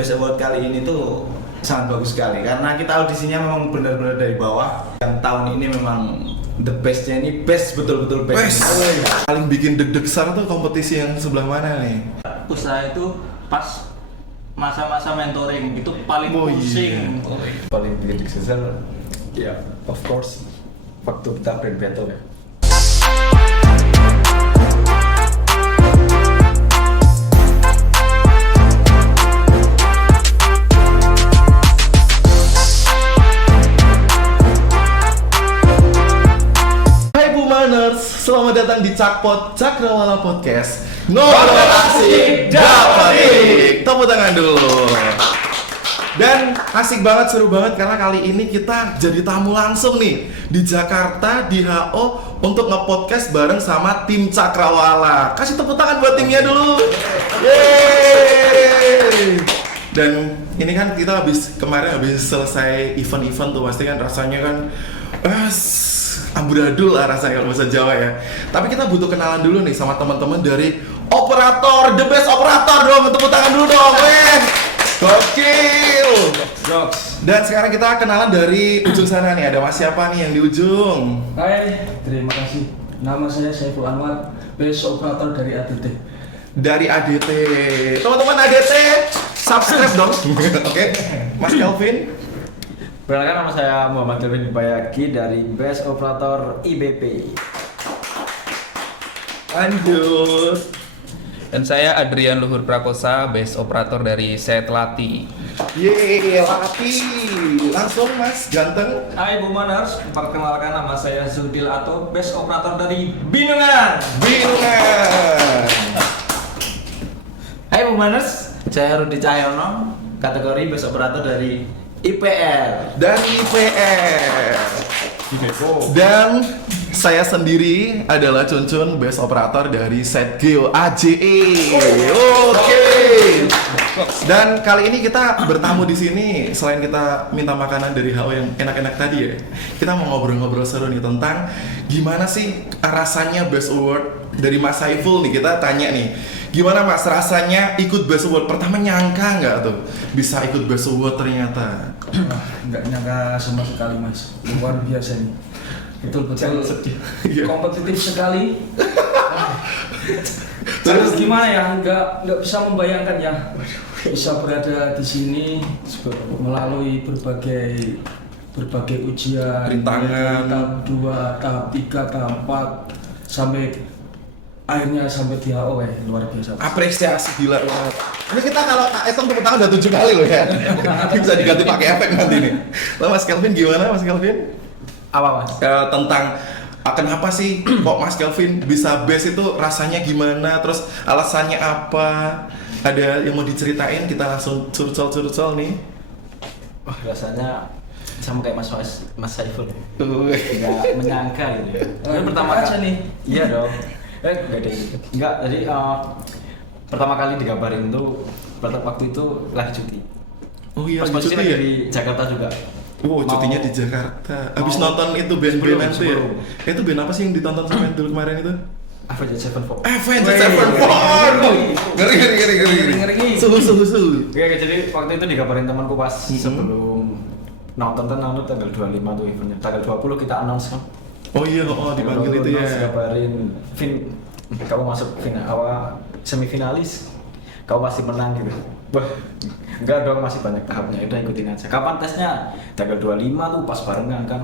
Best Award kali ini tuh sangat bagus sekali karena kita audisinya memang benar-benar dari bawah. Yang tahun ini memang the bestnya ini best, betul-betul best. Paling bikin deg-deg sana tuh kompetisi yang sebelah mana nih? Usaha itu pas masa-masa mentoring itu paling pusing. Paling bikin deg-degan ya of course waktu kita brand battle ya. Selamat datang di Cakpot Cakrawala Podcast. Ngobrol asik dapat. Tepuk tangan dulu. Dan asik banget, seru banget karena kali ini kita jadi tamu langsung nih di Jakarta di HO untuk nge-podcast bareng sama tim Cakrawala. Kasih tepuk tangan buat timnya dulu. Yeay. Dan ini kan kita kemarin habis selesai event-event tuh, pasti kan rasanya kan amburadul lah rasanya kalau bahasa Jawa ya. Tapi kita butuh kenalan dulu nih sama teman-teman dari operator, the best operator dong. Tepuk tangan dulu dong, gokil. Dan sekarang kita kenalan dari ujung sana nih. Ada Mas siapa nih yang di ujung? Hai, terima kasih. Nama saya Saiful Anwar, best operator dari ADT. Dari ADT. Teman-teman ADT, subscribe dong. Oke. Mas Kelvin. Perkenalkan, nama saya Muhammad Kelvin Bayaki dari Best Operator IBP. Lanjut. Dan saya Adrian Luhur Prakosa, Best Operator dari Set Lati. Yeay, Lati. Langsung Mas, ganteng. Hai Bu Manars, perkenalkan nama saya Zudil Ato, Best Operator dari Binungan. Binungan. Hai Bu Maners, saya Rudi Cahyono, kategori Best Operator dari IPR. Dan IPR. Dan saya sendiri adalah Cuncun, best operator dari Setgeo AJE. Oke. Dan kali ini kita bertamu di sini. Selain kita minta makanan dari HO yang enak-enak tadi ya, kita mau ngobrol-ngobrol seru nih tentang gimana sih rasanya Best Award dari Mas Saiful nih. Kita tanya nih, gimana Mas rasanya ikut Best Award? Pertama nyangka nggak tuh bisa ikut Best Award ternyata? Nggak nyangka sama sekali Mas, luar biasa nih. Betul-betul kompetitif sekali. Terus gimana ya? Nggak bisa membayangkan ya bisa berada di sini melalui berbagai ujian, rintangan, tahap 2, tahap 3, tahap 4 sampai akhirnya sampai di HO ya, luar biasa. Apresiasi gila banget. Ini kita kalau hitung tepuk tangan udah 7 kali loh ya. Bisa diganti pakai efek nanti nih. Lah Mas Kelvin gimana Mas Kelvin? Apa Mas? Tentang kenapa sih kok Mas Kelvin bisa best itu rasanya gimana? Terus alasannya apa? Ada yang mau diceritain? Kita langsung curcol nih. Wah, rasanya sama kayak Mas Saiful. Nggak menyangka gitu ya. Ini pertama aja nih. Iya dong. Enggak deh. Enggak, jadi pertama kali dikabarin tuh waktu itu lagi cuti. Oh iya, pas cuti cuti ya? di Jakarta juga. Oh, cutinya di Jakarta. Habis nonton itu band-band itu ya? Itu band apa sih yang ditonton sama dulu kemarin itu? Avenged Sevenfold. Avenged Sevenfold. Ngeri. Suhu. Oke, jadi waktu itu dikabarin temanku pas sebelum nonton tanggal 25 tuh eventnya. Tanggal 20 kita announce kan. Oh iya, dipanggil itu ya. Dikabarin, kamu masuk semifinalis. Kamu pasti menang gitu. Wah, enggak dong, masih banyak tahapnya. Udah ikutin aja. Kapan tesnya? Tanggal 25 tuh pas barengan kan.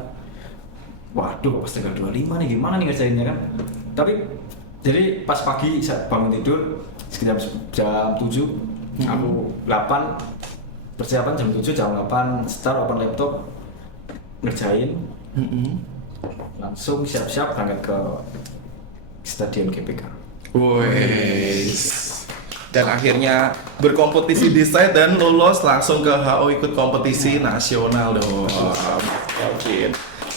Waduh, pas tanggal 25 nih gimana nih ngerjainnya kan? Tapi jadi pas pagi saya bangun tidur sekitar jam 7, aku 8 persiapan jam 7, jam 8 start open laptop ngerjain. Langsung siap-siap berangkat ke Stadion GBK. Wes. Dan akhirnya berkompetisi di site dan lolos langsung ke HO ikut kompetisi nasional dong. Oke.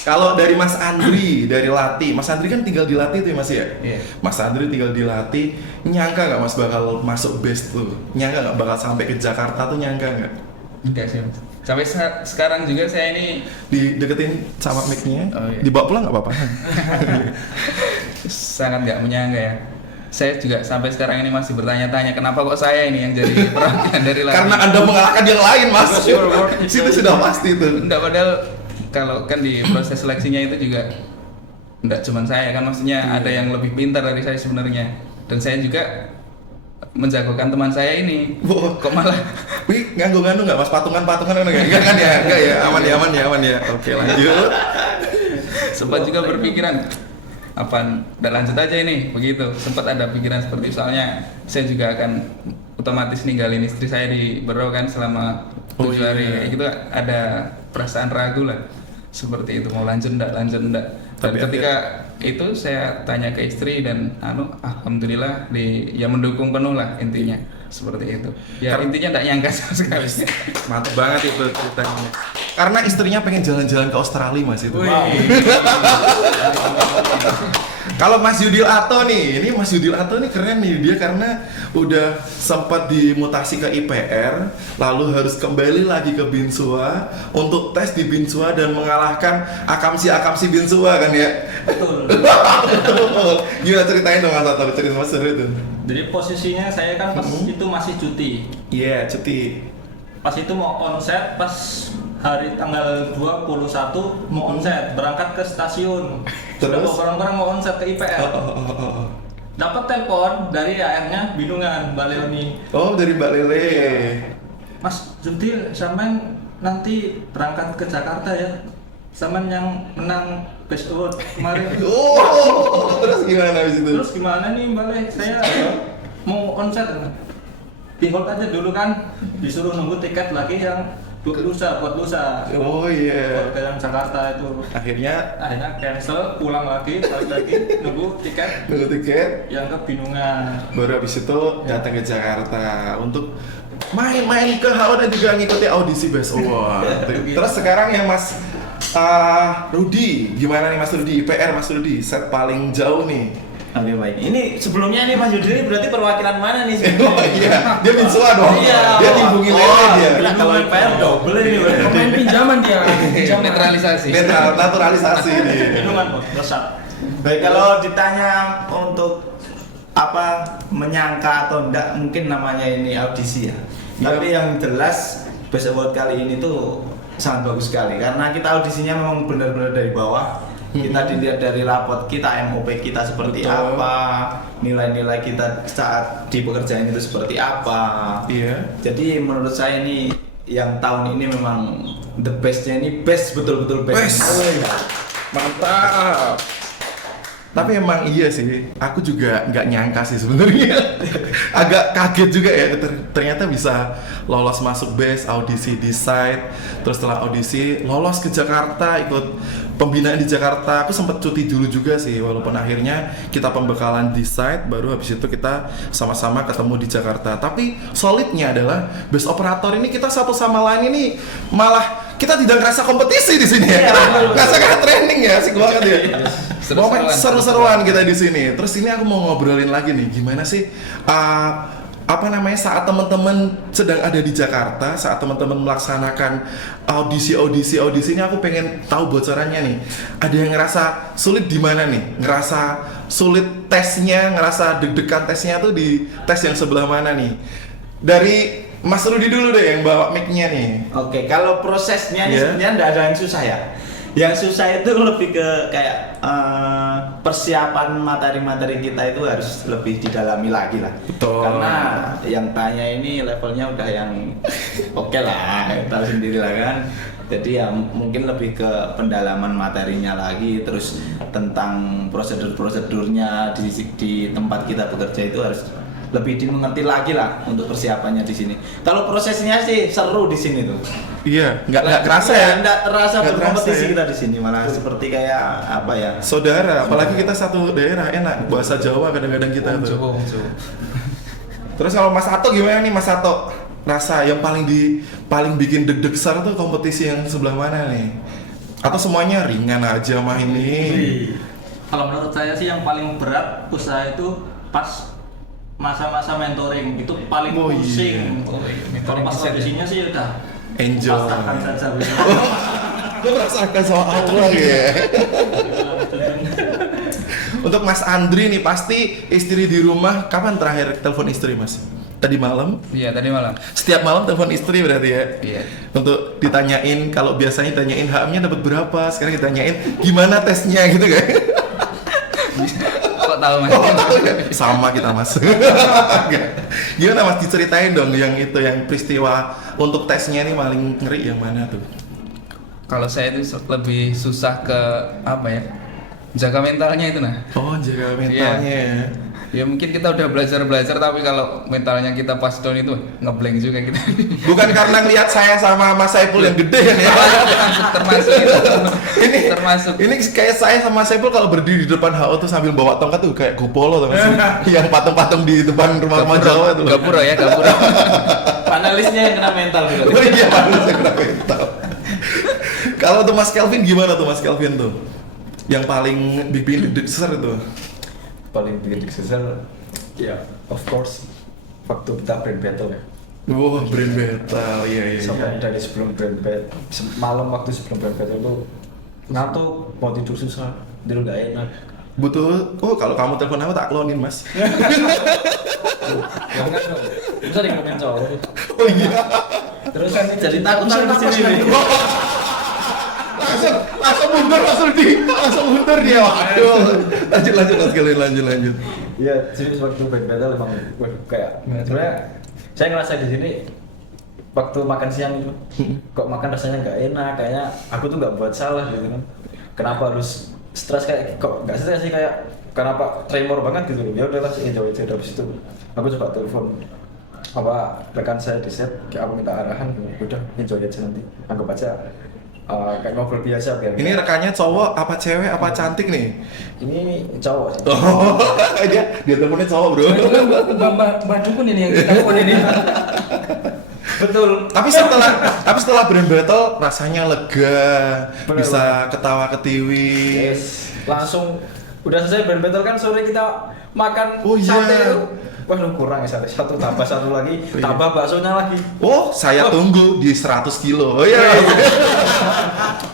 Kalau dari Mas Andri dari Lati, Mas Andri kan tinggal di Lati tuh ya Mas ya? Iya. Mas Andri tinggal di Lati, nyangka nggak Mas bakal masuk best tuh? Nyangka nggak bakal sampai ke Jakarta tuh, nyangka nggak? Enggak sih. Sampai sekarang juga saya ini Dideketin sama mic-nya, Oh, iya. dibawa pulang nggak apa-apa? sangat nggak menyangka ya. saya juga sampai sekarang ini masih bertanya-tanya kenapa kok saya ini yang jadi perwakilan dari Latin. Karena Anda mengalahkan yang lain, Mas. Situ sudah pasti tuh. Enggak, padahal kalau kan di proses seleksinya itu juga enggak cuma saya kan, maksudnya ada yang lebih pintar dari saya sebenarnya. Dan saya juga menjagokan teman saya ini. Kok malah wih, nganggu-nganggu nggak Mas? Patungan-patungan enggak kan ya? Enggak ya, aman ya. Oke, lanjut. sempat juga berpikiran udah lanjut aja ini begitu, sempat ada pikiran seperti itu. Soalnya saya juga akan otomatis ninggalin istri saya di Berau kan selama 7 hari. Kayak gitu ada perasaan ragu lah seperti itu, mau lanjut enggak. Dan Tapi ketika itu saya tanya ke istri dan alhamdulillah ya mendukung penuh lah intinya, seperti itu ya. Intinya enggak nyangka sama sekali. Mantap banget itu ceritanya. Karena istrinya pengen jalan-jalan ke Australia, Mas, itu. Kalau Mas Yudil Ato nih, ini Mas Yudil Ato nih keren nih, dia karena udah sempat dimutasi ke IPR, lalu harus kembali lagi ke Binsua untuk tes di Binsua dan mengalahkan akamsi Binsua kan ya? Betul. Gimana ceritain dong Mas Ato, cerita Mas seru itu. Jadi posisinya saya kan pas itu masih cuti. Iya, cuti. Pas itu mau onset, pas hari tanggal 21 mau onset, berangkat ke stasiun. Sudah Terus? bawa barang-barang mau onset ke IPR. Dapat telepon dari AR-nya Bindungan, Mbak Leoni. Oh, dari Mbak Lele. Mas Judil, sampean nanti berangkat ke Jakarta ya. Sampean yang menang Best Award kemarin. Oh, terus gimana habis itu? Terus gimana nih Mbak Le? Saya mau onset. Di hold aja dulu kan, disuruh nunggu tiket lagi yang buat lusa. Oh iya. Buat ke yang Jakarta itu. Akhirnya Cancel, pulang lagi, balik lagi, nunggu tiket nunggu tiket, yang ke Bindungan. baru habis itu datang ke Jakarta untuk main-main ke HO dan juga ngikuti audisi Best Award. Terus sekarang yang Mas Rudi, gimana nih Mas Rudi? IPR Mas Rudi, set paling jauh nih. Oke, baik. Ini sebelumnya nih Mas Yudil ini berarti perwakilan mana nih? Oh iya, dia Binsua dong. Iya. Dia timbungi Lele dia. Nah, kalau IPR double ini. Pemain pinjaman dia. Netralisasi. Naturalisasi ini. Bindungan kok, resap. Baik, kalau ditanya untuk menyangka atau enggak, mungkin namanya ini audisi ya. Tapi yang jelas Best Award kali ini tuh sangat bagus sekali karena kita audisinya memang benar-benar dari bawah. Kita dilihat dari rapot kita, MOP kita seperti apa, nilai-nilai kita saat di pekerjaan itu seperti apa. Iya. Jadi menurut saya ini yang tahun ini memang the bestnya ini best, betul-betul best. Mantap. Tapi emang iya sih, aku juga nggak nyangka sih sebenarnya. Agak kaget juga ya, ternyata bisa lolos masuk best, audisi di site, terus setelah audisi lolos ke Jakarta, ikut pembinaan di Jakarta. Aku sempat cuti dulu juga sih, walaupun akhirnya kita pembekalan di site, baru habis itu kita sama-sama ketemu di Jakarta. Tapi solidnya adalah best operator ini kita satu sama lain ini malah kita tidak ngerasa kompetisi di sini ya. Ngerasa kayak training ya, asik banget ya. Momen seru-seruan kita di sini. Terus ini aku mau ngobrolin lagi nih, gimana sih saat teman-teman sedang ada di Jakarta, saat teman-teman melaksanakan audisi ini, aku pengen tahu bocorannya nih. Ada yang ngerasa sulit di mana nih? Ngerasa sulit tesnya, ngerasa deg-degan tesnya tuh di tes yang sebelah mana nih? Dari Mas Rudi dulu deh yang bawa mic-nya nih. Oke, kalau prosesnya ini sebenarnya nggak ada yang susah ya. Yang susah itu lebih ke kayak persiapan materi-materi kita itu harus lebih didalami lagi lah. Betul. Karena yang tanya ini levelnya udah yang oke lah, tahu sendiri lah kan. Jadi ya mungkin lebih ke pendalaman materinya lagi, terus tentang prosedur-prosedurnya di tempat kita bekerja itu harus lebih dimengerti lagi lah untuk persiapannya di sini. Kalau prosesnya sih seru di sini tuh. Iya, nggak kerasa ya? Nggak terasa Nggak berkompetisi terasa ya? kita di sini, malah seperti kayak apa ya? Saudara, apalagi kita satu daerah, enak bahasa Jawa kadang-kadang kita tuh. Terus kalau Mas Ato gimana nih Mas Ato? Rasa yang paling bikin deg-deg besar tuh kompetisi yang sebelah mana nih? Atau semuanya ringan aja mah ini? Kalau menurut saya sih yang paling berat usaha itu pas masa-masa mentoring itu paling pusing. Kalau pas audisinya sih udah Enjoy. pasrahkan saja. Gue merasakan sama Allah ya. Untuk Mas Andri nih, pasti istri di rumah. Kapan terakhir telepon istri, Mas? Tadi malam? Iya, tadi malam. Setiap malam telepon istri berarti ya? Iya. Untuk ditanyain, kalau biasanya ditanyain HM-nya dapat berapa, sekarang ditanyain gimana tesnya gitu kan? Kok tahu Mas? Oh, tahu ya? Sama kita Mas. Gimana Mas, diceritain dong yang itu, yang peristiwa untuk tesnya ini paling ngeri yang mana tuh? Kalau saya itu lebih susah ke apa ya? Jaga mentalnya itu nah. Oh, jaga mentalnya ya. Ya mungkin kita udah belajar tapi kalau mentalnya kita pas down itu ngeblank juga kita. Bukan karena ngeliat saya sama Mas Saiful yang gede kan ya? termasuk itu. ini termasuk. Ini kayak saya sama Saiful kalau berdiri di depan HO tuh sambil bawa tongkat tuh kayak Gopolo tuh Mas. Yang patung-patung di depan rumah Jawa tuh. Gapura ya, gapura. Panelisnya yang kena mental gitu. Oh iya, saya kena mental. Kalau tuh Mas Kelvin gimana tuh Mas Kelvin tuh? Yang paling bikin deg-degan itu? Paling bikin deg-degan ya of course waktu kita brand battle ya. Wah, brand battle, iya. Sampai dari sebelum brand battle, malam waktu sebelum brand battle itu ngantuk, mau tidur susah, tidur gak enak. Butuh, kalau kamu telepon aku tak klonin Mas. Jangan dong, bisa dikomen cowok. Oh iya. Terus Jadi takut di sini. langsung mundur dia. Waduh. Lanjut Mas Kelvin, lanjut. Iya, jadi waktu brand battle emang kayak sebenarnya saya ngerasa di sini waktu makan siang itu kok makan rasanya nggak enak, kayaknya aku tuh nggak buat salah gitu kan. Kenapa harus stres, kayak kok nggak stres sih, kayak kenapa tremor banget gitu loh. Ya udahlah, enjoy aja dari situ. Aku coba telepon rekan saya di set, kayak aku minta arahan, udah enjoy aja nanti. Anggap aja kayak ngobrol biasa biar. Ini rekannya cowok apa cewek apa cantik nih? Ini cowok sih. Oh, dia teleponnya cowok, Bro. Mbak Dukun ini yang kita telepon ini. Betul. Tapi setelah brand battle rasanya lega, bisa ketawa ketiwi. Yes. Langsung udah selesai brand battle kan, sore kita makan Oh, iya. sate itu. Wah, lu kurang ya sate, satu tambah satu lagi, iya. tambah baksonya lagi. Oh, saya tunggu di 100 kilo. Oh iya.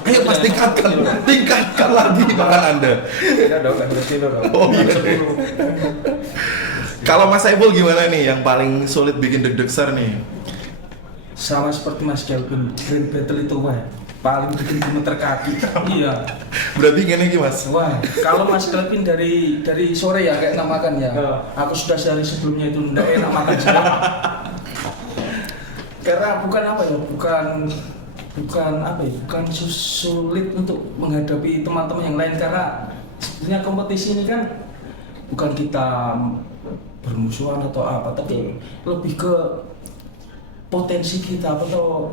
Ayo Mas, tingkatkan lagi makan Anda. Ya dong, kan 100 kilo dong. Oh iya. 10. Kalau Mas Saiful gimana nih yang paling sulit bikin deg-degan nih? Sama seperti Mas Kelvin, brand battle itu wah paling bikin gemeter kaki. Iya. Berarti gini Mas. Wah, kalau Mas Kelvin dari sore ya kayak enak makan ya. Aku sudah sehari sebelumnya itu enggak enak makan juga. Karena bukan apa ya, bukan sulit untuk menghadapi teman-teman yang lain, karena sebenarnya kompetisi ini kan bukan kita bermusuhan atau apa, tapi lebih ke potensi kita atau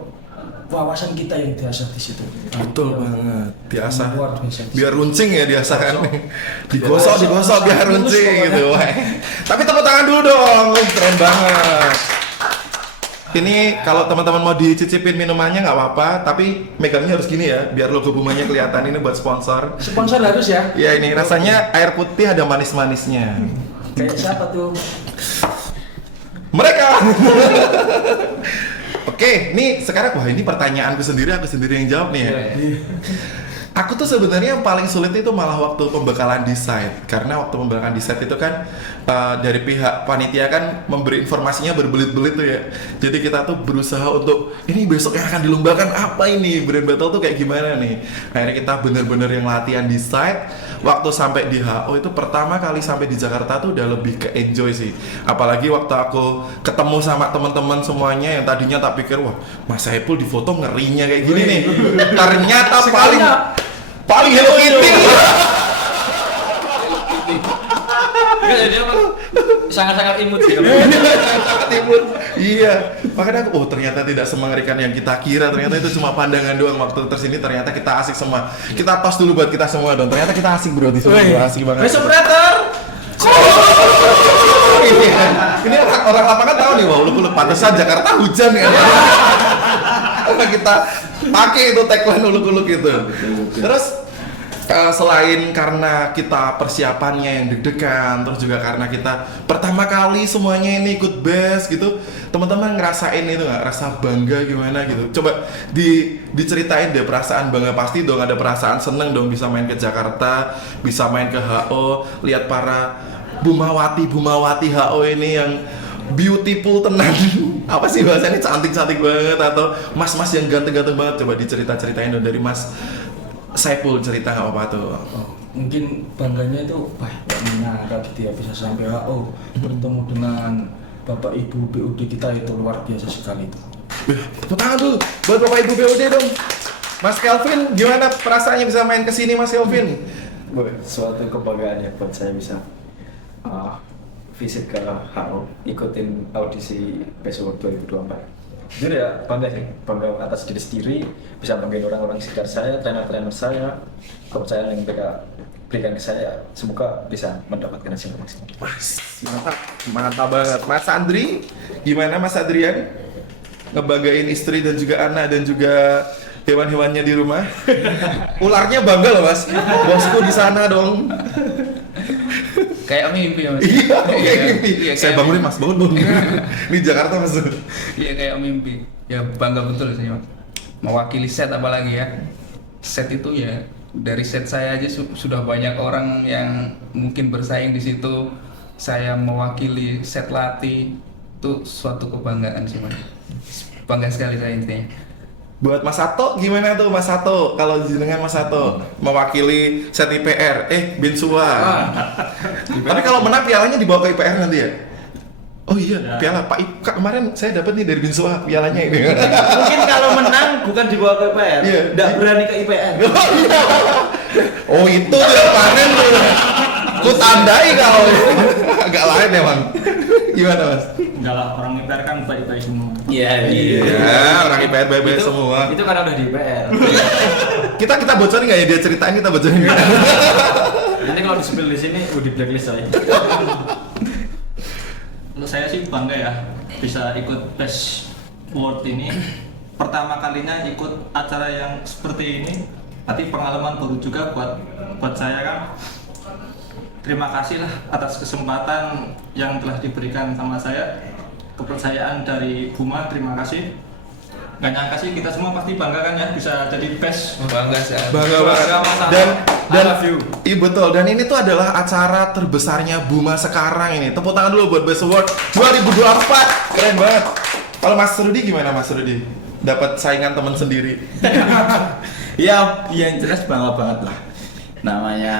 wawasan kita yang diasah di situ. Betul banget, diasah. Luar biasa. Biar runcing ya diasah kan. Digosok biar runcing gitu. Tapi tepuk tangan dulu dong, keren banget. Ini kalau teman-teman mau dicicipin minumannya nggak apa-apa, tapi megangnya harus gini ya, biar logo Bumanya kelihatan. Ini buat sponsor. Sponsor harus ya. Ya ini rasanya air putih ada manis-manisnya. Kayak siapa tuh? Mereka. Oke, nih sekarang wah ini pertanyaanku sendiri, aku sendiri yang jawab nih ya. Aku tuh sebenarnya yang paling sulit itu malah waktu pembekalan di site, karena waktu pembekalan di site itu kan dari pihak panitia kan memberi informasinya berbelit-belit tuh ya. Jadi kita tuh berusaha untuk ini besok yang akan dilombakan apa ini, brand battle tuh kayak gimana nih. Akhirnya kita bener-bener yang latihan di site. Waktu sampai di HO itu pertama kali sampai di Jakarta tuh udah lebih ke enjoy sih. Apalagi waktu aku ketemu sama teman-teman semuanya yang tadinya tak pikir wah Mas Saiful di foto ngerinya kayak gini nih. Ternyata paling Hello Kitty. Jadi emang sangat-sangat imut sih. Timur. Iya. Makanya aku ternyata tidak semengerikan yang kita kira. Ternyata itu cuma pandangan doang. Waktu tersini ternyata kita asik semua. Kita tos dulu buat kita semua dong. Ternyata kita asik bro di sini. Asik banget. Besok Predator. Ini orang lapangan tahu nih, wah lu pantesan Jakarta hujan ya. Karena kita pakai itu tagline uluk-uluk gitu. Terus selain karena kita persiapannya yang deg-degan, terus juga karena kita pertama kali semuanya ini ikut bass gitu, teman-teman ngerasain itu nggak? Rasa bangga gimana gitu? Coba diceritain deh perasaan bangga, pasti dong ada perasaan seneng dong bisa main ke Jakarta, bisa main ke HO, lihat para Bumawati HO ini yang beautiful tenan. Apa sih bahasanya, cantik-cantik banget, atau mas-mas yang ganteng-ganteng banget. Coba diceritain dong dari Mas Saiful, cerita nggak apa-apa tuh. Mungkin bangganya itu, wah gak menyangka gitu ya bisa sampai HO bertemu dengan Bapak Ibu BUD kita, itu luar biasa sekali itu. Tepuk tangan dulu buat Bapak Ibu BUD dong. Mas Kelvin, gimana perasaannya bisa main kesini Mas Kelvin? Suatu kebanggaan ya buat saya bisa visit ke HO, ikutin audisi Best Award 2024. Jujur ya, bangga atas diri sendiri, bisa banggain orang-orang sekitar saya, trainer-trainer saya, kepercayaan yang mereka berikan ke saya, semoga bisa mendapatkan hasil maksimal. Mas, mantap banget. Mas Andri, gimana Mas Adrian? Ngebanggain istri dan juga anak dan juga hewan-hewannya di rumah. Ularnya bangga loh Mas, bosku di sana dong. Kayak mimpi Mas. Iya, kayak mimpi. Iya, Saya kayak bangunin mimpi. Mas, bangun. Di Jakarta Mas. Iya kayak mimpi. Ya bangga betul sih Mas. Mewakili set apalagi ya. Set itu ya dari set saya aja sudah banyak orang yang mungkin bersaing di situ. Saya mewakili set latih, itu suatu kebanggaan sih Mas. Bangga sekali saya intinya. Buat Mas Sato, gimana tuh Mas Sato? Kalau jenengan Mas Sato mewakili set IPR, Binsua. Tapi kalau menang pialanya dibawa ke IPR nanti ya? Oh iya, piala Pak Ika kemarin saya dapat nih dari Binsua pialanya ini. Mungkin kalau menang bukan dibawa ke IPR, Iya. nggak berani ke IPR. Oh itu tuh yang panen tuh. Ku tandai kau. Agak lain emang. Gimana Mas? Enggak lah, orang IPR kan baik-baik semua. Iya. Ya, orang IPR baik-baik semua. Itu karena udah di PR. Kita bocorin nggak ya, dia ceritain kita bocorin nggak? Nanti kalau di-spill di sini udah di blacklist saya. Untuk saya sih bangga ya bisa ikut Best World ini. Pertama kalinya ikut acara yang seperti ini. Tapi pengalaman baru juga buat saya kan. Terima kasih lah atas kesempatan yang telah diberikan sama saya. Kepercayaan dari Buma, terima kasih. Gak nyangka sih kita semua pasti bangga kan ya bisa jadi best. Bangga sekali. Bangga banget. Dan iya betul, dan ini tuh adalah acara terbesarnya Buma sekarang ini. Tepuk tangan dulu buat Best Award 2024. Keren banget. Kalau Mas Rudi gimana Mas Rudi? Dapat saingan teman sendiri. Ya, yang jelas bangga banget lah. Namanya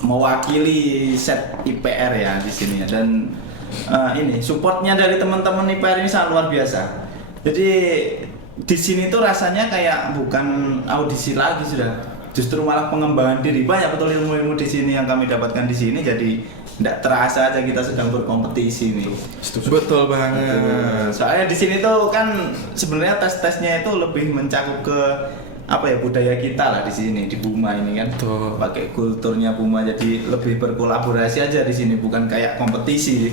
mewakili set IPR ya di sini ya. Dan ini supportnya dari teman-teman IPR ini sangat luar biasa. Jadi di sini tuh rasanya kayak bukan audisi lagi sudah, justru malah pengembangan diri. Banyak betul ilmu-ilmu di sini yang kami dapatkan di sini. Jadi tidak terasa aja kita sedang berkompetisi nih. Betul banget. Soalnya di sini tuh kan sebenarnya tes-tesnya itu lebih mencakup ke apa ya, budaya kita lah di sini di Buma ini kan. Betul. Pakai kulturnya Buma, jadi lebih berkolaborasi aja di sini, bukan kayak kompetisi.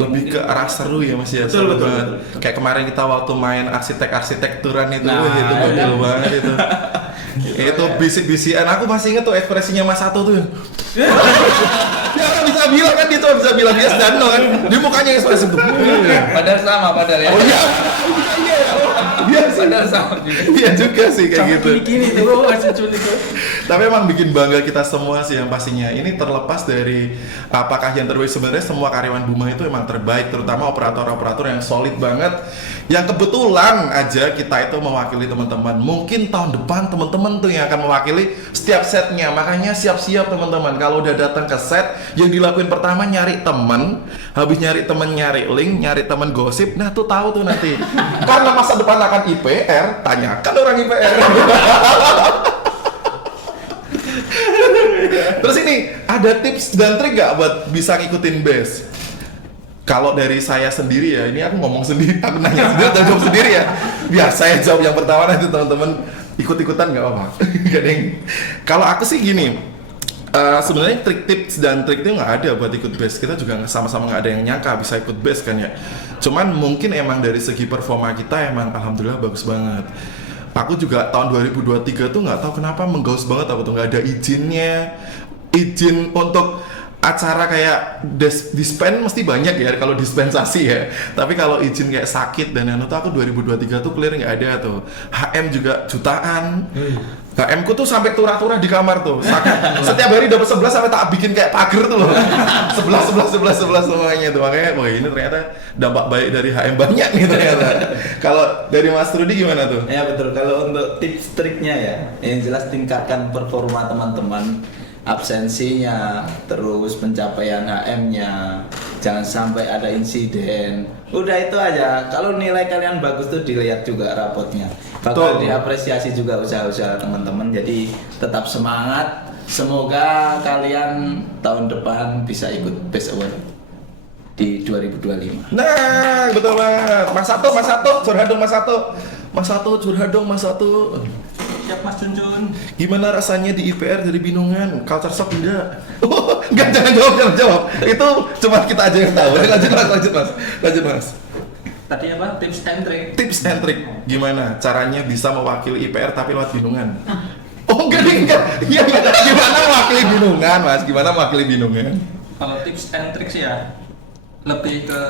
Lebih ke arah seru ya Mas ya. Betul, Seru betul, banget. betul. Kayak kemarin kita waktu main arsitekturan itu, Nah, itu gokil iya. banget itu. Itu bisik-bisikan, aku masih inget tuh ekspresinya Mas Sato tuh. Dia kan bisa bilang kan, dia cuma bisa bilang yes dan no kan. Di mukanya ekspresi tuh. Padahal sama ya. Oh iya. Iya sih. Padahal sama juga. Iya juga sih kayak gitu. Gini tuh masih culik tuh. Tapi emang bikin bangga kita semua sih yang pastinya. Ini terlepas dari apakah yang terbaik, sebenarnya semua karyawan Buma itu emang terbaik, terutama operator-operator yang solid banget. Yang kebetulan aja kita itu mewakili teman-teman. Mungkin tahun depan teman-teman tuh yang akan mewakili setiap setnya. Makanya siap-siap teman-teman. Kalau udah datang ke set, yang dilakuin pertama nyari temen, habis nyari temen nyari link, nyari temen gosip. Nah tuh tahu tuh nanti. Karena masa depan akan IPR, tanyakan orang IPR. Terus ini ada tips dan trik gak buat bisa ngikutin base? Kalau dari saya sendiri ya, ini aku ngomong sendiri, aku nanya sendiri dan jawab sendiri ya. Biar saya jawab yang pertama, nanti teman-teman ikut-ikutan nggak apa-apa. Kalau aku sih gini, sebenarnya trik tips dan trik itu nggak ada buat ikut base. Kita juga sama-sama nggak ada yang nyangka bisa ikut base kan ya. Cuman mungkin emang dari segi performa kita emang alhamdulillah bagus banget. Aku juga tahun 2023 tuh nggak tahu kenapa menggaus banget aku tuh, nggak ada izinnya. Izin untuk acara kayak dispen mesti banyak ya kalau dispensasi ya. Tapi kalau izin kayak sakit dan anu tuh aku 2023 tuh clear nggak ada tuh. HM juga jutaan. HM ku tuh sampai turah-turah di kamar tuh. Setiap hari dapat 11 sampai tak bikin kayak pagar tuh loh. 11 semuanya tuh. Makanya wah ini ternyata dampak baik dari HM banyak nih ternyata. Kalau dari Mas Rudi gimana tuh? Ya betul, kalau untuk tips triknya ya, yang jelas tingkatkan performa teman-teman, absensinya, terus pencapaian HM-nya, jangan sampai ada insiden. Udah itu aja. Kalau nilai kalian bagus tuh dilihat juga rapotnya. Bakal Betul. diapresiasi juga usaha-usaha teman-teman. Jadi tetap semangat. Semoga kalian tahun depan bisa ikut Best Award di 2025. Nah, betul banget. Mas Sato, curhat dong Mas Sato, curhat dong Mas Sato. Siap Mas Cuncun. Gimana rasanya di IPR dari Binungan? Culture shock enggak? Oh, enggak, jangan jawab. Itu cuma kita aja yang tahu. Lanjut mas. Tadi apa? Tips and trick. Tips and trick gimana caranya bisa mewakili IPR tapi lewat Binungan? Oh enggak. Iya, gimana mewakili Binungan, Mas? Gimana mewakili Binungan? Kalau tips and trick sih ya lebih ke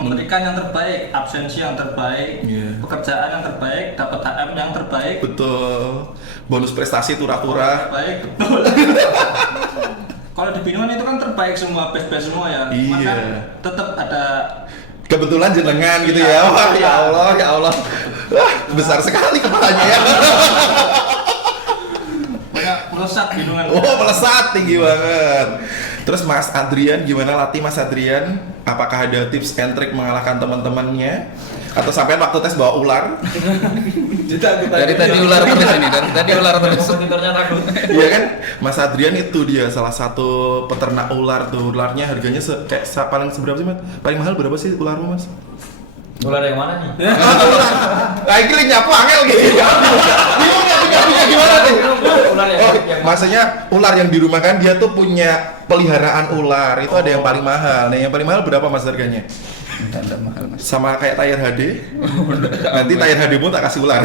memberikan yang terbaik, absensi yang terbaik, Iya. pekerjaan yang terbaik, dapat HM yang terbaik, Betul. Bonus prestasi turah-turah. terbaik, betul. Kalau di Binungan itu kan terbaik semua, best semua ya. Cuma Iya. kan tetap ada Kebetulan jenengan gitu ya. Iya. Wah, ya Allah. Wah, besar sekali kepalanya ya. banyak melesat Binungan. Oh, melesat tinggi banget. Terus Mas Adrian, gimana latih Mas Adrian? Apakah ada tips and trick mengalahkan teman-temannya? Atau sampai waktu tes bawa ular? Dari tadi ular terus ini, dari tadi ular terus. Kompetitornya takut. Iya kan? Mas Adrian itu dia salah satu peternak ular tuh. Ularnya harganya kayak paling seberapa sih, Mas? Paling mahal berapa sih ularmu, Mas? Ular yang mana nih? Kayak gini nyapu angel gitu. Gimana nih? Ular Oh, maksudnya ular yang di rumah kan dia tuh punya peliharaan ular. Itu ada yang paling mahal. Nah, yang paling mahal berapa Mas harganya? Tidak mahal mas. Sama kayak Tire HD. Nanti Tire HD-mu tak kasih ular.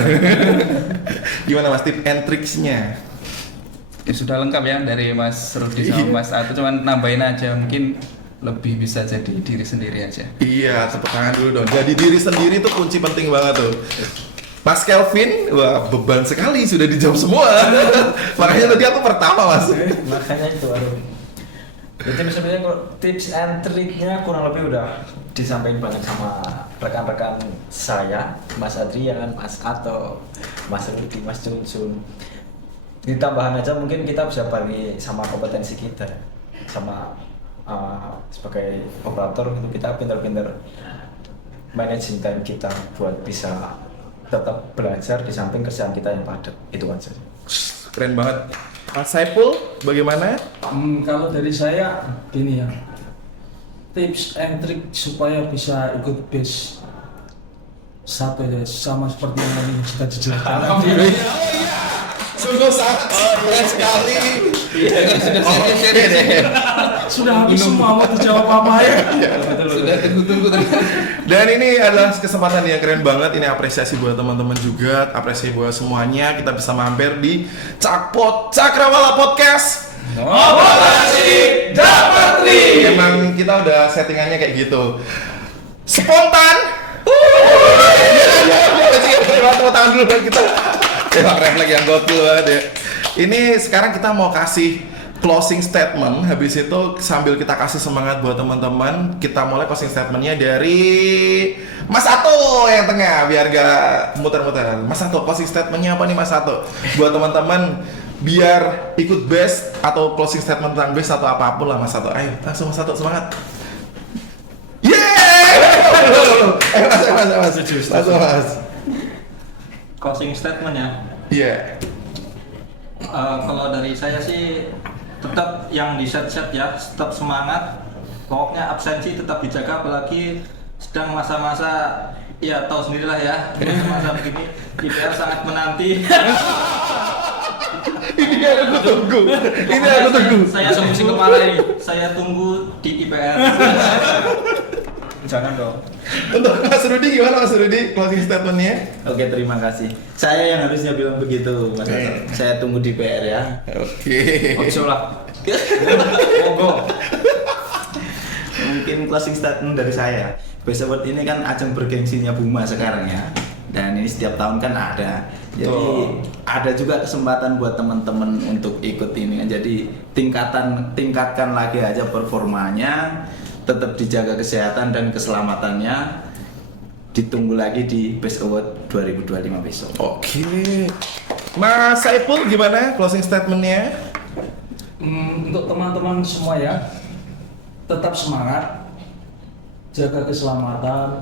Gimana Mas tip and tricksnya? Ya sudah lengkap ya dari Mas Rudi sama Mas Ato, cuman nambahin aja mungkin lebih bisa jadi diri sendiri aja. Iya, tepuk tangan dulu dong. Jadi diri sendiri tuh kunci penting banget tuh. Mas Kelvin, wah beban sekali sudah dijawab semua. Makanya tadi aku pertama Mas. Makanya itu aduh. Jadi sebenarnya kalau tips and triknya kurang lebih udah disampaikan banyak sama rekan-rekan saya, Mas Adrian, Mas Ato, Mas Rudi, Mas Cuncun. Ditambahan aja mungkin kita bisa bagi sama kompetensi kita, sama sebagai operator itu kita pintar-pintar managing time kita buat bisa tetap belajar di samping kerjaan kita yang padat. Itu aja. Keren banget. Mas Saiful, bagaimana? Kalau dari saya gini ya, tips and trick supaya bisa ikut base satu ya, sama seperti yang tadi sudah dijelaskan tadi. Sungguh sangat keren sekali. Oke deh. Sudah habis semua mau dijawab apa ya? Sudah tunggu tadi. Dan ini adalah kesempatan yang keren banget. Ini apresiasi buat teman-teman juga, apresiasi buat semuanya. Kita bisa mampir di Cakrawala Podcast. Operasi dapat nih. Emang kita udah settingannya kayak gitu. Spontan. Tepuk tangan dulu buat kita. Emang refleks yang gokil banget ya. Ini sekarang kita mau kasih closing statement. Habis itu sambil kita kasih semangat buat teman-teman, kita mulai closing statementnya dari Mas Ato yang tengah biar gak muter-muter. Mas Ato, closing statementnya apa nih Mas Ato? Buat teman-teman biar ikut best atau closing statement tentang best atau apapun lah Mas Ato. Ayo langsung Mas Ato, semangat. Yeay! Mas. Langsung Mas. Closing statement ya. Iya. Kalau dari saya sih tetap yang di set ya, tetap semangat. Pokoknya absensi tetap dijaga, apalagi sedang masa-masa ya tahu sendirilah ya, masa begini IPR sangat menanti. Ini aku tunggu. Saya tunggu kepala ini. Saya tunggu di IPR. Jangan dong. Untuk Mas Rudi gimana Mas Rudi closing statementnya? Oke, terima kasih. Saya yang harusnya bilang begitu, Mas Hasan. Saya tunggu di PR ya. Oke. Ojo lah. Monggo. Mungkin closing statement dari saya. Best Award ini kan ajang bergengsinya Buma sekarang ya. Dan ini setiap tahun kan ada. Jadi ada juga kesempatan buat teman-teman untuk ikut ini. Jadi tingkatkan lagi aja performanya, tetap dijaga kesehatan dan keselamatannya. Ditunggu lagi di Best Award 2025 besok. Oke. Mas Saiful gimana closing statementnya? Untuk teman-teman semua ya, tetap semangat, jaga keselamatan,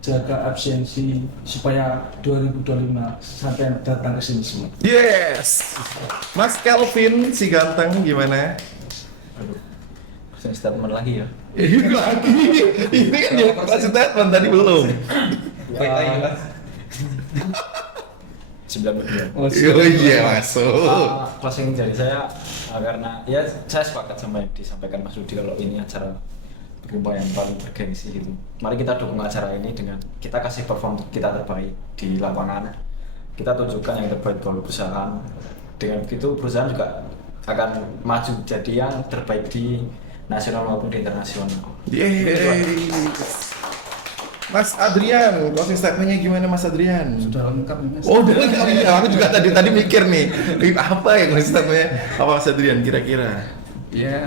jaga absensi supaya 2025 sampai datang ke sini semua. Yes. Mas Kelvin si ganteng gimana? Closing statement lagi ya. Ini lagi. Ini kan yang closing statement tadi belum. Baik lagi Mas. 92. Oh iya masuk. Closing dari saya karena ya saya sepakat sama yang disampaikan Mas Rudi kalau ini acara berubah yang paling bergengsi gitu. Mari kita dukung acara ini dengan kita kasih perform kita terbaik di lapangan. Kita tunjukkan yang terbaik buat perusahaan. Dengan begitu perusahaan juga akan maju jadi yang terbaik di nasional maupun di internasional. Yes. Mas Adrian, closing statementnya gimana Mas Adrian? Sudah lengkap nih Mas. Oh, udah lengkap ya. Aku juga tadi mikir nih. Apa ya closing statementnya? Apa Mas Adrian kira-kira? Ya,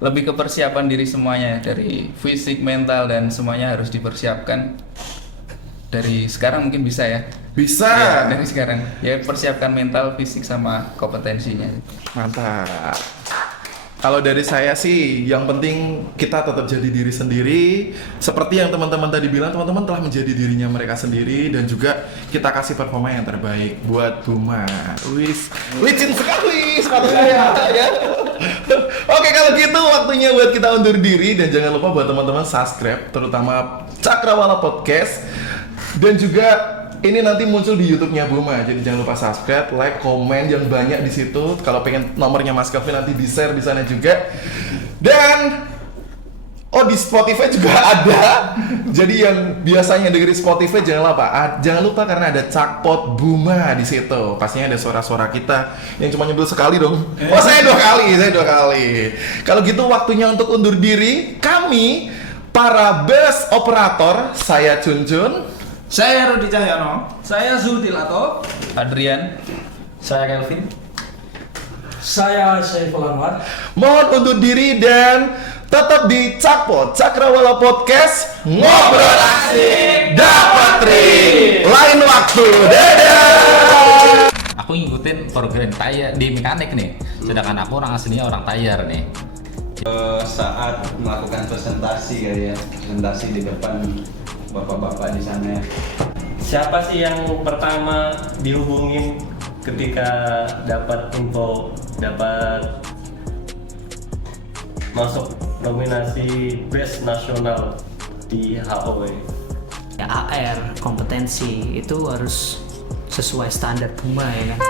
lebih ke persiapan diri semuanya, dari fisik, mental, dan semuanya harus dipersiapkan. Dari sekarang mungkin bisa ya. Bisa. Ya, dari sekarang. Ya, persiapkan mental, fisik, sama kompetensinya. Mantap. Kalau dari saya sih, yang penting kita tetap jadi diri sendiri. Seperti yang teman-teman tadi bilang, teman-teman telah menjadi dirinya mereka sendiri dan juga kita kasih performa yang terbaik buat Buma. Wis, licin sekali sepatu saya. Ya. Oke, kalau gitu waktunya buat kita undur diri dan jangan lupa buat teman-teman subscribe, terutama Cakrawala Podcast dan juga ini nanti muncul di YouTube-nya Buma, jadi jangan lupa subscribe, like, komen yang banyak di situ. Kalau pengen nomornya Mas Kelvin nanti di share di sana juga. Dan di Spotify juga ada. Jadi yang biasanya dengerin Spotify jangan lupa karena ada Cakpot Buma di situ. Pastinya ada suara-suara kita yang cuma nyebel sekali dong. Oh saya dua kali. Kalau gitu waktunya untuk undur diri. Kami para best operator, saya Cuncun. Saya Rudi Cahyono. Saya Zultilato. Adrian, Saya Kelvin. Saya Saiful Anwar. Mohon undur diri dan tetap di Cakpot Cakrawala Podcast. Ngobrol asik dapat trik. Lain waktu. Dadah. Aku ngikutin program tayar di mekanik nih, sedangkan aku orang aslinya orang tayar nih. Saat melakukan presentasi kali ya, presentasi di depan bapak-bapak di sana. Siapa sih yang pertama dihubungin ketika dapat info dapat masuk nominasi Best Nasional di HOW? AR kompetensi itu harus sesuai standar Buma ya kan.